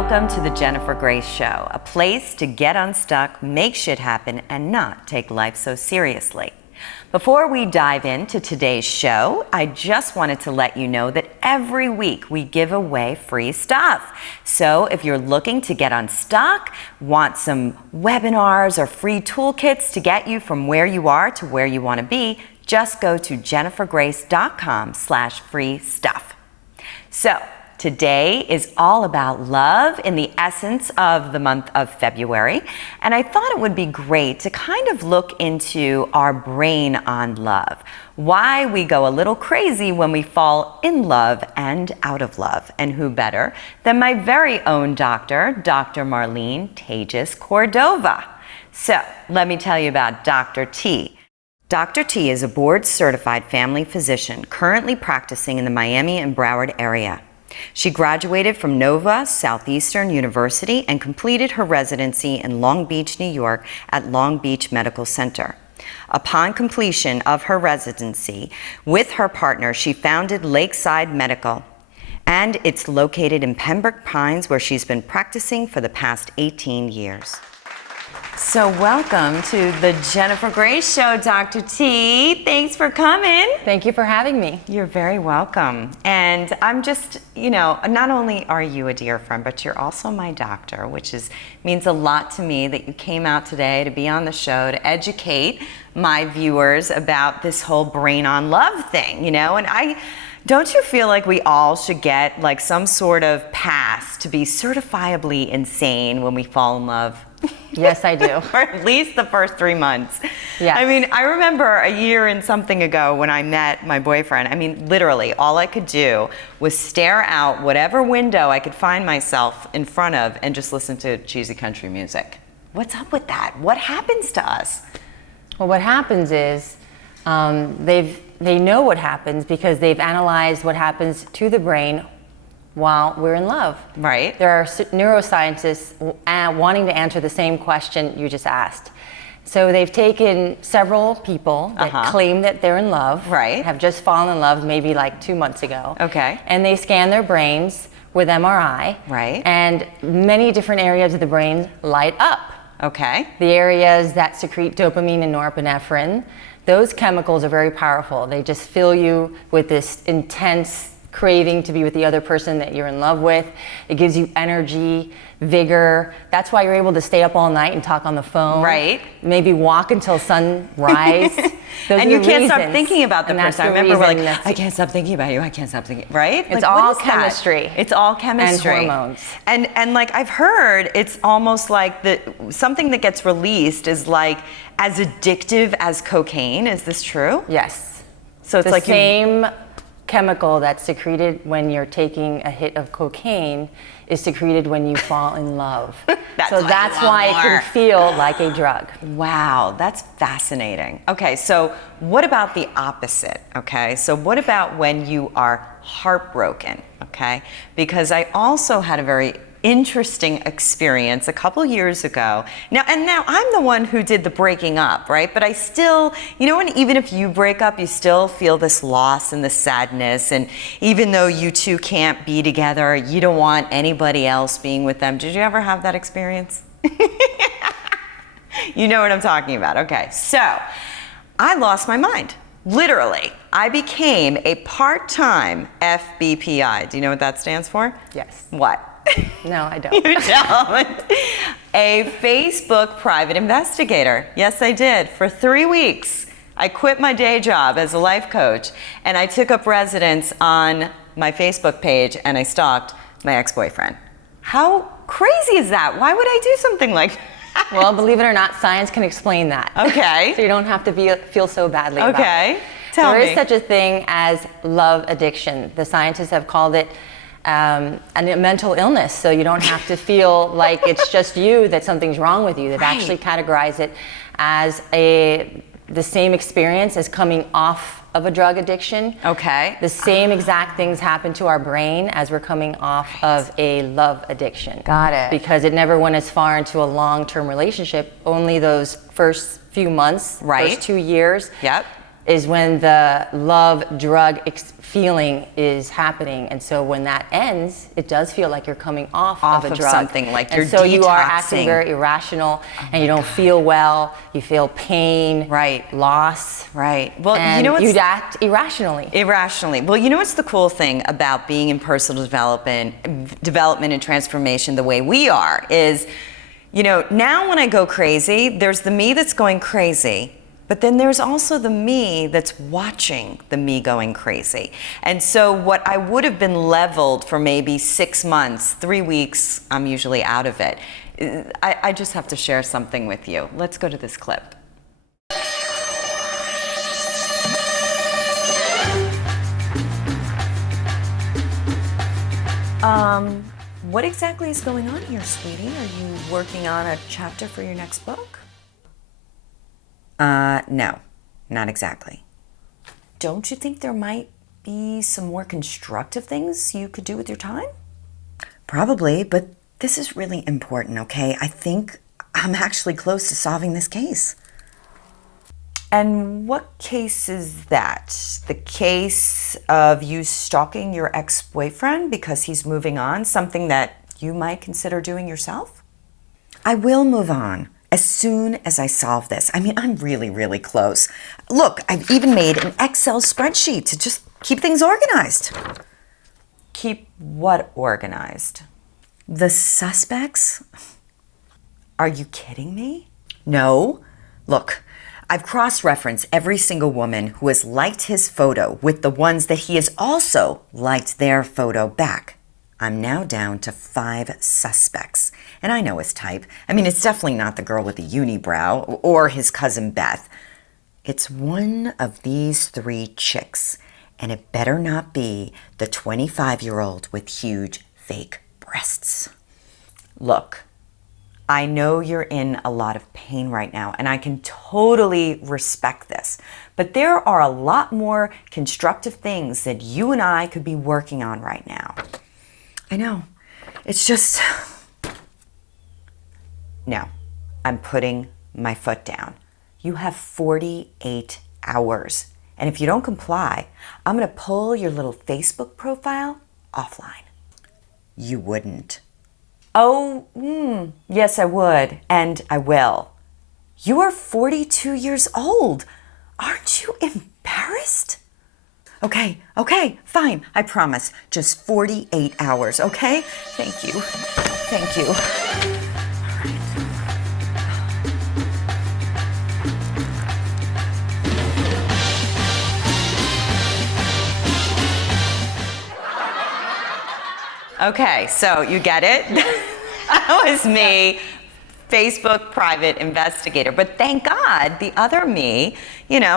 Welcome to the Jennifer Grace Show, a place to get unstuck, make shit happen, and not take life so seriously. Before we dive into today's show, I just wanted to let you know that every week we give away free stuff. So if you're looking to get unstuck, want some webinars or free toolkits to get you from where you are to where you want to be, just go to jennifergrace.com/free stuff. So today is all about love in the essence of the month of February, and I thought it would be great to kind of look into our brain on love, why we go a little crazy when we fall in love and out of love, and who better than my very own doctor, Dr. Marlene Tejas Cordova. So let me tell you about Dr. T. Dr. T is a board-certified family physician currently practicing in the Miami and Broward area. She graduated from Nova Southeastern University and completed her residency in Long Beach, New York at Long Beach Medical Center. Upon completion of her residency with her partner, she founded Lakeside Medical, and it's located in Pembroke Pines, where she's been practicing for the past 18 years. So welcome to the Jennifer Grace Show, Dr. T. Thanks for coming. Thank you for having me. You're very welcome. And I'm just, not only are you a dear friend, but you're also my doctor, which means a lot to me that you came out today to be on the show to educate my viewers about this whole brain on love thing, and don't you feel like we all should get like some sort of pass to be certifiably insane when we fall in love? Yes, I do. Or at least the first 3 months. Yes. I mean, I remember a year and something ago when I met my boyfriend, literally all I could do was stare out whatever window I could find myself in front of and just listen to cheesy country music. What's up with that? What happens to us? Well, what happens is they know what happens because they've analyzed what happens to the brain while we're in love. Right. There are neuroscientists wanting to answer the same question you just asked. So they've taken several people that claim that they're in love, right, have just fallen in love maybe like 2 months ago. Okay. And they scan their brains with MRI. Right. And many different areas of the brain light up. Okay. The areas that secrete dopamine and norepinephrine, those chemicals are very powerful. They just fill you with this intense craving to be with the other person that you're in love with. It gives you energy, vigor. That's why you're able to stay up all night and talk on the phone. Right. Maybe walk until sunrise. And you can't stop thinking about the person. I remember we're like, I can't stop thinking about you. I can't stop thinking, right? It's all chemistry. It's all chemistry. And hormones. And like I've heard, it's almost like something that gets released is like as addictive as cocaine. Is this true? Yes. So it's the like same chemical that's secreted when you're taking a hit of cocaine is secreted when you fall in love. That's why it can feel like a drug. Wow, that's fascinating. Okay, so what about the opposite? Okay, so what about when you are heartbroken? Okay, because I also had a very interesting experience a couple years ago. Now I'm the one who did the breaking up, right? But I still, and even if you break up, you still feel this loss and this sadness. And even though you two can't be together, you don't want anybody else being with them. Did you ever have that experience? You know what I'm talking about. Okay, so I lost my mind. Literally, I became a part-time FBPI. Do you know what that stands for? Yes. What? No, I don't. You don't. A Facebook private investigator. Yes, I did. For 3 weeks, I quit my day job as a life coach, and I took up residence on my Facebook page, and I stalked my ex-boyfriend. How crazy is that? Why would I do something like that? Well, believe it or not, science can explain that. Okay. So you don't have to feel so badly about it. Okay. Tell me. There is such a thing as love addiction. The scientists have called it a mental illness, so you don't have to feel like it's just you, that something's wrong with you. They've actually categorized it as the same experience as coming off of a drug addiction. Okay. The same exact things happen to our brain as we're coming off of a love addiction. Got it. Because it never went as far into a long-term relationship, only those first few months, right, first 2 years. Yep. is when the love drug feeling is happening, and so when that ends, it does feel like you're coming off of a drug, something, like you're and so you are detoxing. acting very irrational, and you don't feel well. You feel pain, right, loss, right. Well, and you know what's, you'd act irrationally. Irrationally. Well, you know what's the cool thing about being in personal development and transformation the way we are is, you know, now when I go crazy, there's the me that's going crazy. But then there's also the me that's watching the me going crazy. And so what I would have been leveled for maybe 6 months, 3 weeks, I'm usually out of it. I just have to share something with you. Let's go to this clip. What exactly is going on here, sweetie? Are you working on a chapter for your next book? No, not exactly. Don't you think there might be some more constructive things you could do with your time? Probably, but this is really important, okay? I think I'm actually close to solving this case. And what case is that? The case of you stalking your ex-boyfriend because he's moving on, something that you might consider doing yourself? I will move on as soon as I solve this. I mean, I'm really, really close. Look, I've even made an Excel spreadsheet to just keep things organized. Keep what organized? The suspects? Are you kidding me? No. Look, I've cross-referenced every single woman who has liked his photo with the ones that he has also liked their photo back. I'm now down to 5 suspects. And I know his type. I mean, it's definitely not the girl with the unibrow or his cousin Beth. It's one of these 3 chicks. And it better not be the 25-year-old with huge fake breasts. Look, I know you're in a lot of pain right now, and I can totally respect this. But there are a lot more constructive things that you and I could be working on right now. I know. It's just... No, I'm putting my foot down. You have 48 hours. And if you don't comply, I'm going to pull your little Facebook profile offline. You wouldn't. Oh, yes, I would. And I will. You are 42 years old. Aren't you embarrassed? Okay, fine. I promise. Just 48 hours, okay? Thank you. Thank you. Okay, so you get it? That was me, Facebook private investigator. But thank God the other me,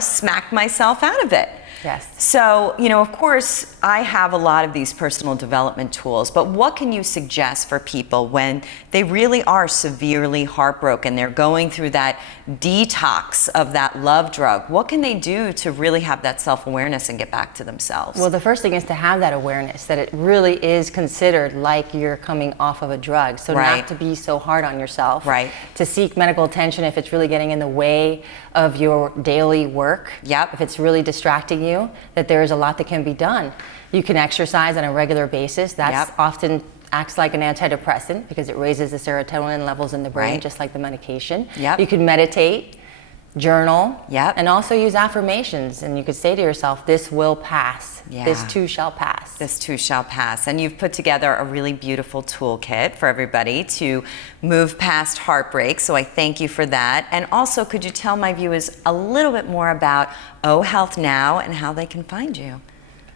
smacked myself out of it. Yes. So, of course, I have a lot of these personal development tools, but what can you suggest for people when they really are severely heartbroken? They're going through that detox of that love drug. What can they do to really have that self-awareness and get back to themselves? Well, the first thing is to have that awareness that it really is considered like you're coming off of a drug. So not to be so hard on yourself. Right. To seek medical attention if it's really getting in the way of your daily work. Yep. If it's really distracting you, that there is a lot that can be done. You can exercise on a regular basis. That's often acts like an antidepressant because it raises the serotonin levels in the brain, just like the medication. Yep. You can meditate, journal, Yep. and also use affirmations. And you could say to yourself, this will pass. Yeah. This too shall pass. This too shall pass. And you've put together a really beautiful toolkit for everybody to move past heartbreak. So I thank you for that. And also, could you tell my viewers a little bit more about O Health Now and how they can find you?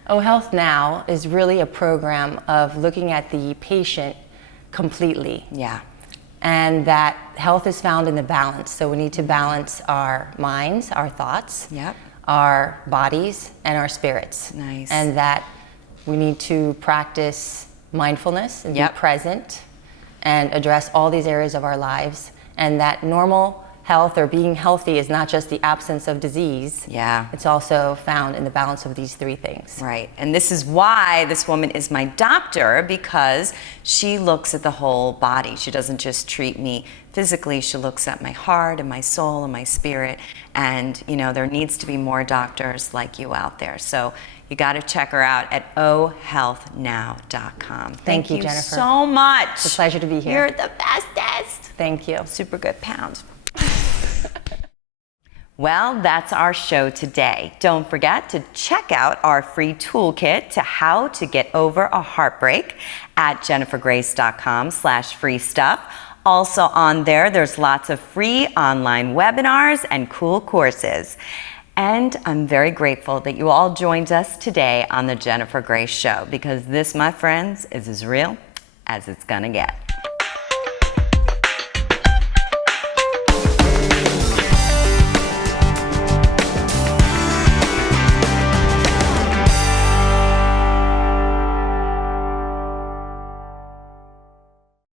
O Health Now is really a program of looking at the patient completely. Yeah. And that health is found in the balance. So we need to balance our minds, our thoughts, Yep. our bodies, and our spirits. Nice. And that we need to practice mindfulness and be present and address all these areas of our lives. And that normal, health or being healthy is not just the absence of disease. Yeah. It's also found in the balance of these three things. Right. And this is why this woman is my doctor, because she looks at the whole body. She doesn't just treat me physically, she looks at my heart and my soul and my spirit. And, you know, there needs to be more doctors like you out there. So you got to check her out at ohealthnow.com. Thank you, Jennifer. So much. It's a pleasure to be here. You're the bestest. Thank you. Super good pound. Well, that's our show today. Don't forget to check out our free toolkit to how to get over a heartbreak at jennifergrace.com/free stuff. Also on there, there's lots of free online webinars and cool courses. And I'm very grateful that you all joined us today on the Jennifer Grace Show, because this, my friends, is as real as it's gonna get.